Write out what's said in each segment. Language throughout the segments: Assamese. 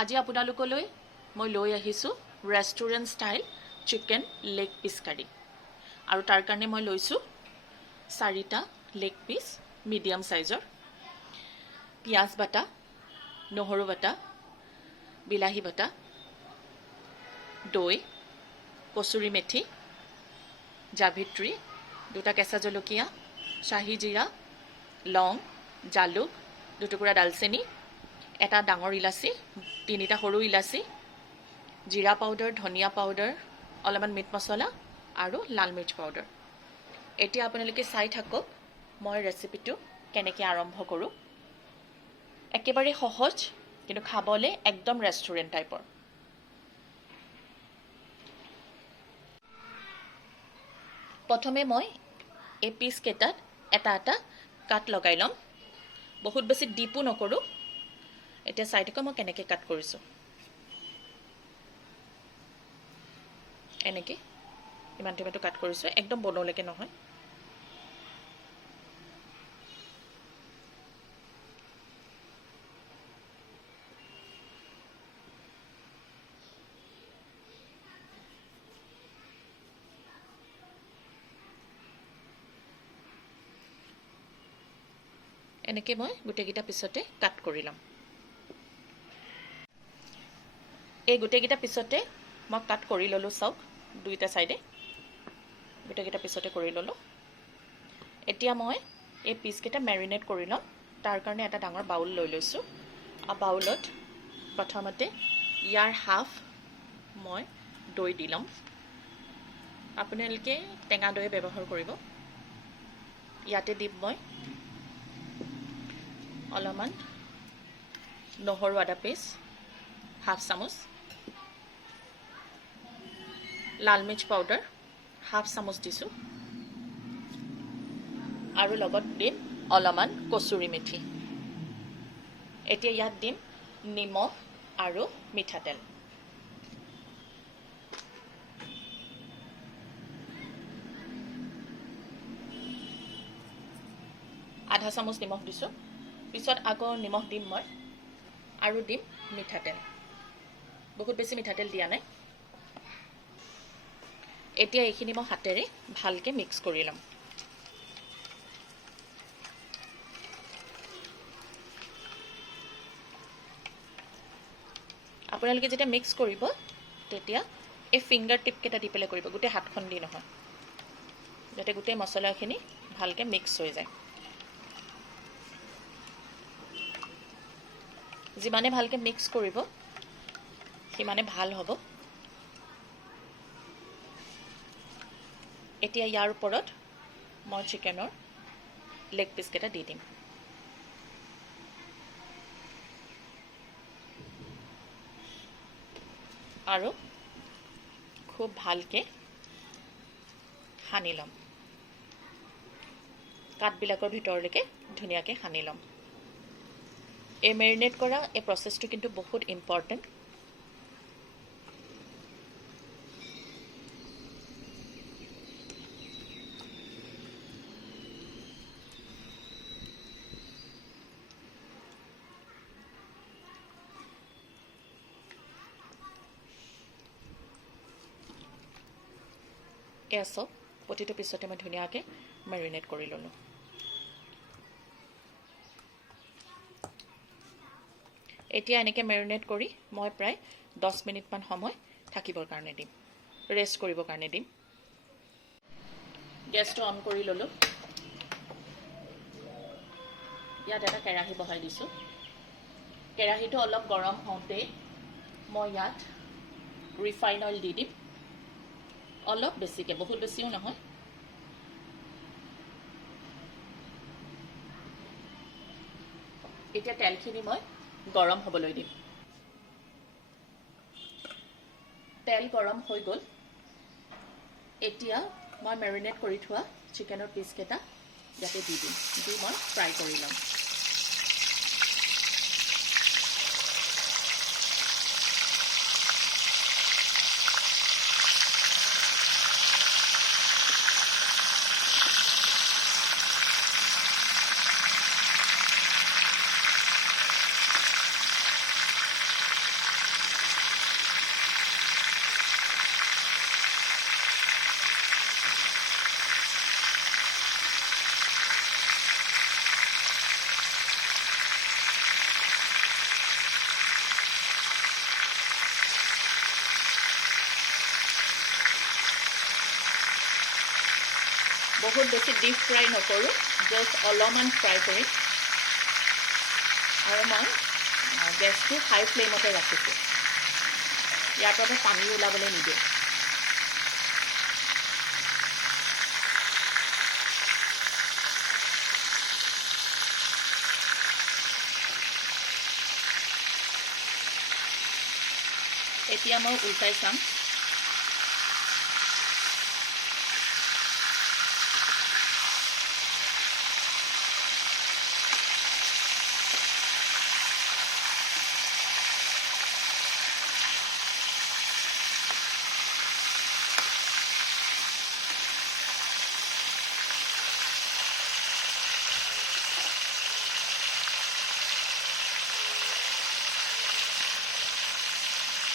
আজি আপোনালোকলৈ মই লৈ আহিছোঁ restaurant style chicken leg piece curry আৰু তাৰ কাৰণে মই লৈছোঁ 4টা লেগ পিচ মিডিয়াম সাইজৰ পিয়াজ বাটা নহৰু বাটা বিলাহী বাটা দৈ কচুৰি মেথি জাভিত্ৰী 2টা কেঁচা জলকীয়া শাহী জিৰা লং জালুক 2 টুকুৰা দালচেনি এটা ডাঙৰ ইলাচি 3টা সৰু ইলাচি জিৰা পাউডাৰ ধনিয়া পাউডাৰ অলপমান মিট মছলা আৰু লাল মিৰ্চ পাউডাৰ এতিয়া আপোনালোকে চাই থাকক মই ৰেচিপিটো কেনেকৈ আৰম্ভ কৰোঁ একেবাৰে সহজ কিন্তু খাবলৈ একদম ৰেষ্টুৰেণ্ট টাইপৰ প্ৰথমে মই এই পিচ কেইটাত এটা কাট লগাই ল'ম বহুত বেছি ডিপো নকৰোঁ এতিয়া চাই থাকক মই কেনেকৈ কাট কৰিছোঁ এনেকৈ ইমানটো কাট কৰিছোঁ একদম বনলৈকে নহয় এনেকৈ মই গোটেইকেইটা পিছতে কাট কৰি ল'ম এই গোটেইকেইটা পিছতে মই কাট কৰি ল'লোঁ চাওক 2টা সাইডে গোটেইকেইটা পিছতে কৰি ল'লোঁ এতিয়া মই এই পিচকেইটা মেৰিনেট কৰি ল'ম তাৰ কাৰণে এটা ডাঙৰ বাউল লৈ লৈছোঁ আৰু বাউলত প্ৰথমতে ইয়াৰ হাফ মই দৈ দি ল'ম আপোনালোকে টেঙা দৈ ব্যৱহাৰ কৰিব ইয়াতে দিম মই অলপমান নহৰু আদা পেষ্ট হাফ চামুচ লাল মিৰ্চ পাউডাৰ হাফ চামুচ দিছোঁ আৰু লগত দিম অলপমান কচুৰি মেথি এতিয়া ইয়াত দিম নিমখ আৰু মিঠাতেল আধা চামুচ নিমখ দিছোঁ পিছত আকৌ নিমখ দিম মই আৰু দিম মিঠাতেল বহুত বেছি মিঠাতেল দিয়া নাই এতিয়া এইখিনি মই হাতেৰে ভালকৈ মিক্স কৰি ল'ম আপোনালোকে যেতিয়া মিক্স কৰিব তেতিয়া এই ফিংগাৰ টিপ কেইটা দি পেলাই কৰিব গোটেই হাতখন দি নহয় যাতে গোটেই মছলাখিনি ভালকৈ মিক্স হৈ যায় যিমানে ভালকৈ মিক্স কৰিব সিমানে ভাল হ'ব এতিয়া ইয়াৰ ওপৰত মই চিকেনৰ লেগ পিচ কেইটা দি দিম আৰু খুব ভালকৈ সানি ল'ম কাটবিলাকৰ ভিতৰলৈকে ধুনীয়াকৈ সানি ল'ম এই মেৰিনেট কৰা এই প্ৰচেছটো কিন্তু বহুত ইম্পৰ্টেণ্ট এয়া চব প্ৰতিটো পিছতে মই ধুনীয়াকৈ মেৰিনেট কৰি ল'লোঁ এতিয়া এনেকৈ মেৰিনেট কৰি মই প্ৰায় 10 মিনিটমান সময় থাকিবৰ কাৰণে দিম ৰেষ্ট কৰিবৰ কাৰণে দিম গেছটো অন কৰি ল'লোঁ ইয়াত এটা কেৰাহী বহাই দিছোঁ কেৰাহীটো অলপ গৰম হওঁতেই মই ইয়াত ৰিফাইন অইল দি দিম অলপ বেছিকৈ বহুত বেছিও নহয় এতিয়া তেলখিনি মই গৰম হ'বলৈ দিম তেল গৰম হৈ গ'ল এতিয়া মই মেৰিনেট কৰি থোৱা চিকেনৰ পিচকেইটা ইয়াতে দি দিম দি মই ফ্ৰাই কৰি ল'ম বহুত বেছি ডিপ ফ্ৰাই নকৰোঁ, জাষ্ট অলপমান ফ্ৰাই কৰিম। আৰু মই গেছটো হাই ফ্লেমতে ৰাখিছোঁ। ইয়াৰ পৰা পানী ওলাবলৈ নিদিওঁ। এতিয়া মই উল্টাই চাম।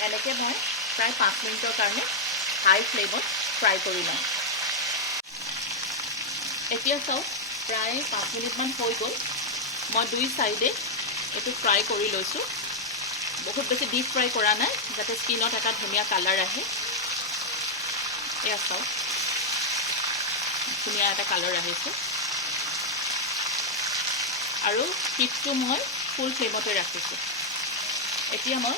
এনেকৈ মই প্ৰায় 5 মিনিটৰ কাৰণে হাই ফ্লেমত ফ্ৰাই কৰি লওঁ। এতিয়া চাওক, প্ৰায় 5 মিনিটমান হৈ গ'ল। মই 2 চাইডে এইটো ফ্ৰাই কৰি লৈছোঁ। বহুত বেছি ডিপ ফ্ৰাই কৰা নাই, যাতে স্কিনত এটা ধুনীয়া কালাৰ আহে। এয়া চাওক, ধুনীয়া এটা কালাৰ আহিছে। আৰু হিটটো মই ফুল ফ্লেমতে ৰাখিছোঁ। এতিয়া মই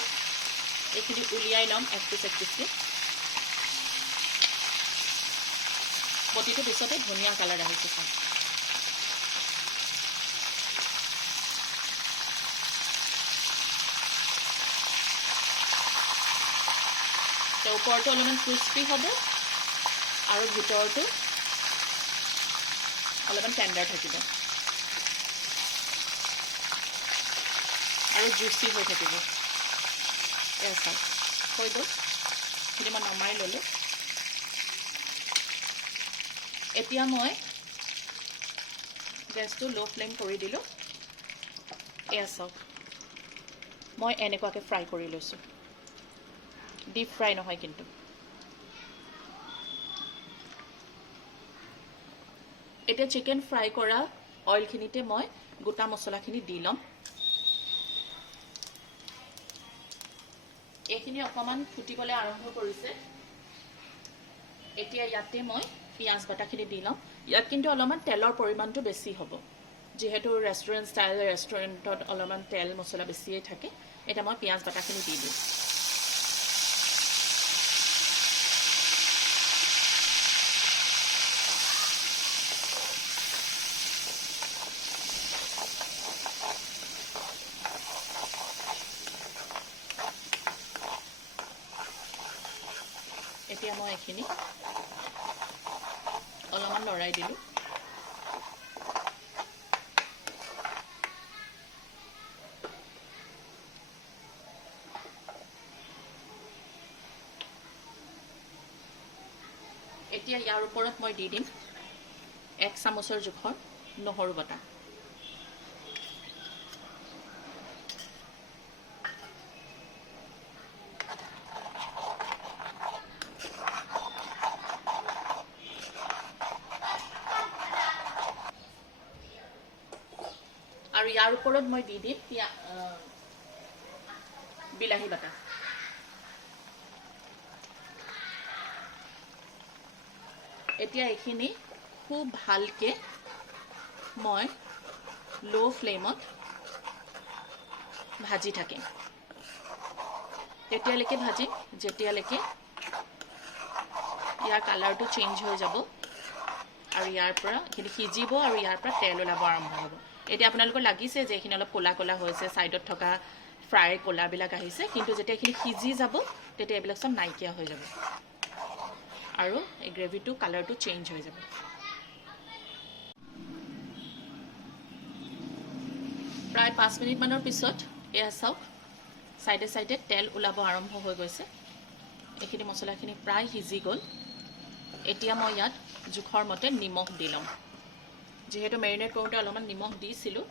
এইখিনি উলিয়াই ল'ম এক পিচ। প্ৰতিটো পিছতে ধুনীয়া কালাৰ আহিছে। ওপৰটো অলপমান ক্ৰিস্পি হ'ব আৰু ভিতৰটো অলপমান টেণ্ডাৰ থাকিব আৰু জুচি হৈ থাকিব। এয়া চাওক, হৈ গ'ল। সেইখিনি মই নমাই ল'লোঁ। এতিয়া মই গেছটো ল' ফ্লেম কৰি দিলোঁ। এয়া চাওক, মই এনেকুৱাকৈ ফ্ৰাই কৰি লৈছোঁ। ডিপ ফ্ৰাই নহয় কিন্তু। এতিয়া চিকেন ফ্ৰাই কৰা অইলখিনিতে মই গোটা মছলাখিনি দি ল'ম। এইখিনি অকণমান ফুটিবলৈ আৰম্ভ কৰিছে। এতিয়া ইয়াতে মই পিঁয়াজ বাটাখিনি দি ল'ম। ইয়াত কিন্তু অলপমান তেলৰ পৰিমাণটো বেছি হ'ব, যিহেতু ৰেষ্টুৰেণ্টত অলপমান তেল মছলা বেছিয়ে থাকে। এতিয়া মই পিঁয়াজ বাটাখিনি দি দিওঁ। এতিয়া মই এইখিনি অলপমান লৰাই দিলোঁ। এতিয়া ইয়াৰ ওপৰত মই দি দিম 1 চামুচৰ জোখৰ নহৰু বটা। আৰু ইয়াৰ ওপৰত মই দি দিম বিলাহী বাটা। এতিয়া এইখিনি খুব ভালকৈ মই ল' ফ্লেমত ভাজি থাকিম। তেতিয়ালৈকে ভাজিম যেতিয়ালৈকে ইয়াৰ কালাৰটো চেঞ্জ হৈ যাব আৰু ইয়াৰ পৰা এইখিনি সিজিব আৰু ইয়াৰ পৰা তেল ওলাব আৰম্ভ হ'ব। এতিয়া আপোনালোকৰ লাগিছে যে এইখিনি অলপ ক'লা ক'লা হৈছে, ছাইডত থকা ফ্ৰাই ক'লাবিলাক আহিছে, কিন্তু যেতিয়া এইখিনি সিজি যাব তেতিয়া এইবিলাক চব নাইকিয়া হৈ যাব আৰু এই গ্ৰেভিটো কালাৰটো চেঞ্জ হৈ যাব। প্ৰায় 5 মিনিটমানৰ পিছত এয়া চাওক, চাইডে চাইডে তেল ওলাব আৰম্ভ হৈ গৈছে। এইখিনি মছলাখিনি প্ৰায় সিজি গ'ল। এতিয়া মই ইয়াত জোখৰ মতে নিমখ দি ল'ম। যিহেতু মেৰিনেট কৰোঁতে অলপমান নিমখ দিছিলোঁ,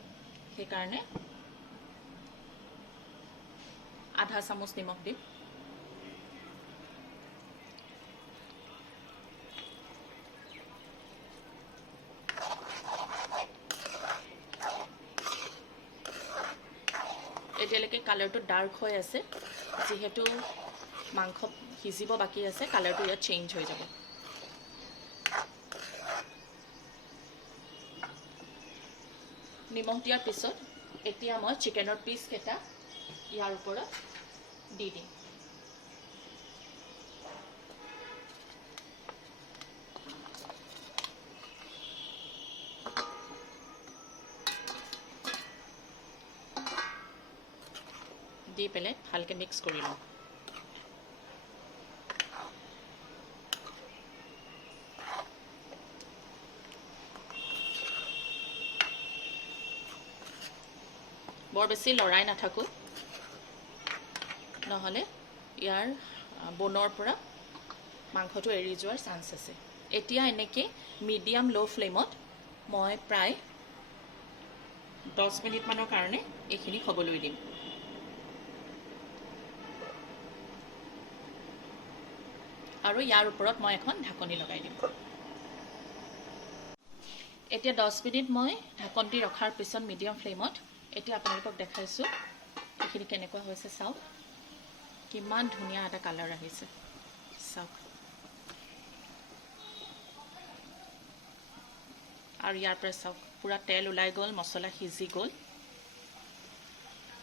সেইকাৰণে আধা চামুচ নিমখ দিম। এতিয়ালৈকে কালাৰটো ডাৰ্ক হৈ আছে, যিহেতু মাংস সিজিব বাকী আছে, কালাৰটো ইয়াত চেঞ্জ হৈ যাব। নিমখ দিয়াৰ পিছত এতিয়া মই চিকেনৰ পিচ কেইটা ইয়াৰ ওপৰত দি দিম। দি পেলাই ভালকৈ মিক্স কৰি লওঁ। বৰ বেছি লৰাই নাথাকোঁ, নহ'লে ইয়াৰ বনৰ পৰা মাংসটো এৰি যোৱাৰ চান্স আছে। এতিয়া এনেকৈ মিডিয়াম ল' ফ্লেমত মই প্ৰায় 10 মিনিটমানৰ কাৰণে এইখিনি হ'বলৈ দিম। আৰু ইয়াৰ ওপৰত মই এখন ঢাকনি লগাই দিম। এতিয়া 10 মিনিট মই ঢাকন দি ৰখাৰ পিছত মিডিয়াম ফ্লেমত এতিয়া আপোনালোকক দেখাইছোঁ এইখিনি কেনেকুৱা হৈছে। চাওক কিমান ধুনীয়া এটা কালাৰ আহিছে, চাওক। আৰু ইয়াৰ পৰা চাওক পুৰা তেল ওলাই গ'ল, মছলা সিজি গ'ল,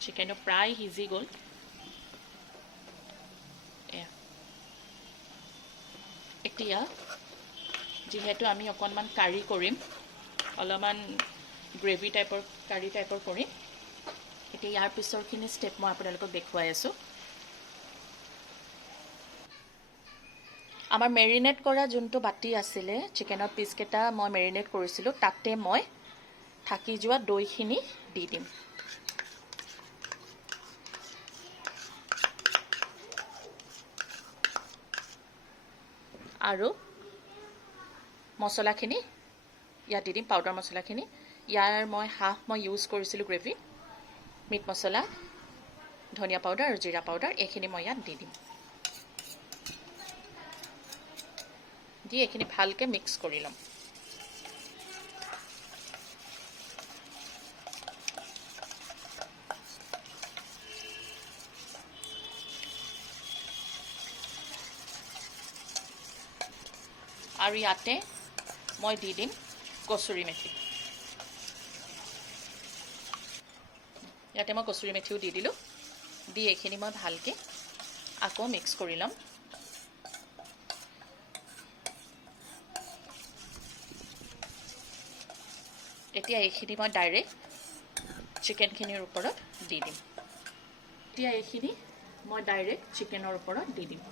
চিকেনো প্ৰায় সিজি গ'ল। এতিয়া যিহেতু আমি অকণমান কাৰী কৰিম, অলপমান গ্ৰেভি টাইপৰ কাৰী টাইপৰ কৰিম, এতিয়া ইয়াৰ পিছৰখিনি ষ্টেপ মই আপোনালোকক দেখুৱাই আছোঁ। আমাৰ মেৰিনেট কৰা যোনটো বাতি আছিলে, চিকেনৰ পিচকেইটা মই মেৰিনেট কৰিছিলোঁ, তাতে মই থাকি যোৱা দৈখিনি দি দিম। আৰু মছলাখিনি ইয়াত দি দিম, পাউডাৰ মছলাখিনি। ইয়াৰ মই হাফ ইউজ কৰিছিলোঁ গ্ৰেভি, মিট মছলা, ধনিয়া পাউডাৰ আৰু জিৰা পাউডাৰ, এইখিনি মই ইয়াত দি দিম। দি এইখিনি ভালকৈ মিক্স কৰি ল'ম। আৰু ইয়াতে মই দি দিম কচুৰি মেথি। ইয়াতে মই কচুৰি মেথিও দি দিলোঁ। দি এইখিনি মই ভালকৈ আকৌ মিক্স কৰি ল'ম। এতিয়া এইখিনি মই ডাইৰেক্ট চিকেনখিনিৰ ওপৰত দি দিম। এতিয়া এইখিনি মই ডাইৰেক্ট চিকেনৰ ওপৰত দি দিম।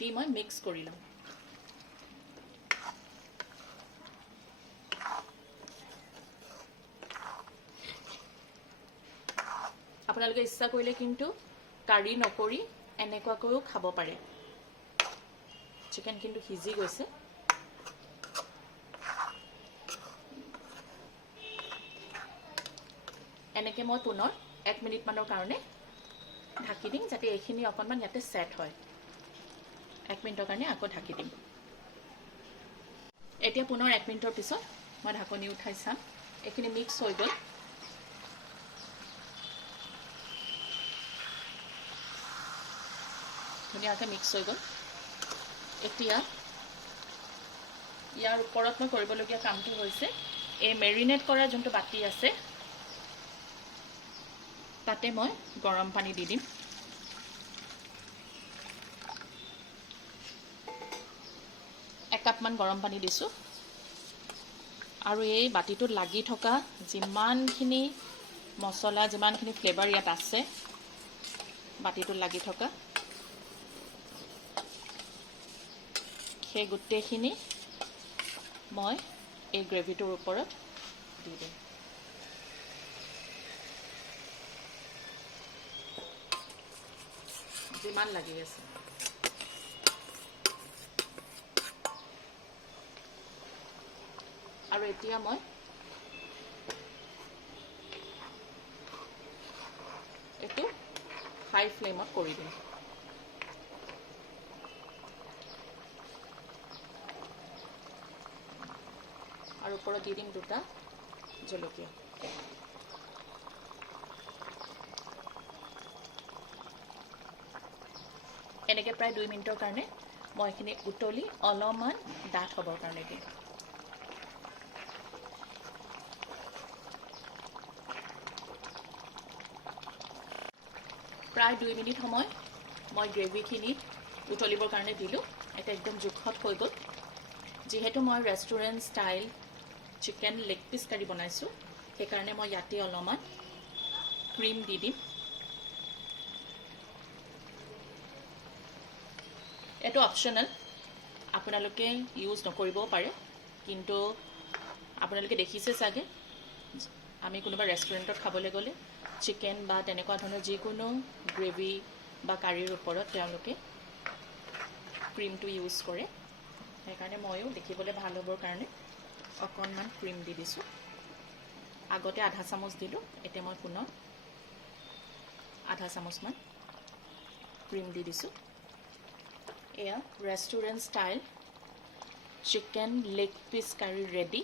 দি মই মিক্স কৰি ল'ম। আপোনালোকে ইচ্ছা কৰিলে কিন্তু কাৰী নকৰি এনেকুৱাকৈও খাব পাৰে। চিকেন কিন্তু সিজি গৈছে। এনেকৈ মই পুনৰ 1 মিনিটমানৰ কাৰণে ঢাকি দিম, যাতে এইখিনি অকণমান ইয়াতে ছেট হয়। 1 মিনিটৰ কাৰণে আকৌ ঢাকি দিম। এতিয়া পুনৰ 1 মিনিটৰ পিছত মই ঢাকনি উঠাই চাম। এইখিনি মিক্স হৈ গ'ল। ধুনীয়াকৈ মিক্স হৈ গ'ল। এতিয়া ইয়াৰ ওপৰত মই কৰিবলগীয়া কামটো হৈছে এই মেৰিনেট কৰা যোনটো বাতি আছে, তাতে মই গৰম পানী দি দিম। একাপমান গৰম পানী দিছোঁ। আৰু এই বাতিটোত লাগি থকা যিমানখিনি মছলা, যিমানখিনি ফ্লেভাৰ ইয়াত আছে, বাতিটোত লাগি থকা সেই গোটেইখিনি মই এই গ্ৰেভিটোৰ ওপৰত দি দিম। যিমান লাগি আছে। আৰু এতিয়া মই এইটো হাই ফ্লেমত কৰি দিম। আৰু ওপৰত দি দিম 2টা জলকীয়া। এনেকৈ প্ৰায় 2 মিনিটৰ কাৰণে মই এইখিনি উতলি অলপমান ডাঠ হ'বৰ কাৰণে দিম। প্ৰায় 2 মিনিট সময় মই গ্ৰেভিখিনি উতলিবৰ কাৰণে দিলোঁ। এটা একদম জোখত হৈ গ'ল। যিহেতু মই restaurant style chicken leg piece curry বনাইছোঁ, সেইকাৰণে মই ইয়াতে অলপমান ক্ৰীম দি দিম। এইটো অপশ্যনেল, আপোনালোকে ইউজ নকৰিবও পাৰে, কিন্তু আপোনালোকে দেখিছে চাগে আমি কোনোবা ৰেষ্টুৰেণ্টত খাবলৈ গ'লে চিকেন বা তেনেকুৱা ধৰণৰ যিকোনো গ্ৰেভি বা কাৰীৰ ওপৰত তেওঁলোকে ক্ৰীমটো ইউজ কৰে। সেইকাৰণে ময়ো দেখিবলৈ ভাল হ'বৰ কাৰণে অকণমান ক্ৰীম দি দিছোঁ। আগতে আধা চামুচ দিলোঁ, এতিয়া মই পুনৰ আধা চামুচমান ক্ৰীম দি দিছোঁ। এয়া restaurant style chicken leg piece curry ready.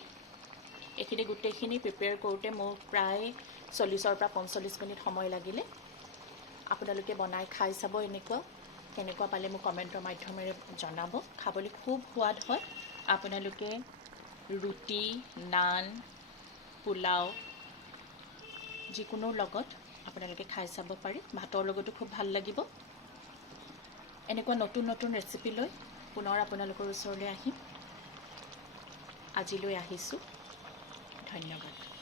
এইখিনি গোটেইখিনি প্ৰিপেয়াৰ কৰোঁতে মোৰ প্ৰায় 40ৰ পৰা 45 মিনিট সময় লাগিলে। আপোনালোকে বনাই খাই চাব, কেনেকুৱা পালে মোক কমেণ্টৰ মাধ্যমেৰে জনাব। খাবলৈ খুব সোৱাদ হয়। আপোনালোকে ৰুটি, নান, পোলাও যিকোনোৰ লগত আপোনালোকে খাই চাব পাৰে। ভাতৰ লগতো খুব ভাল লাগিব। এনেকুৱা নতুন নতুন ৰেচিপি লৈ পুনৰ আপোনালোকৰ ওচৰলৈ আহিম। আজিলৈ আহিছোঁ। ধন্যবাদ।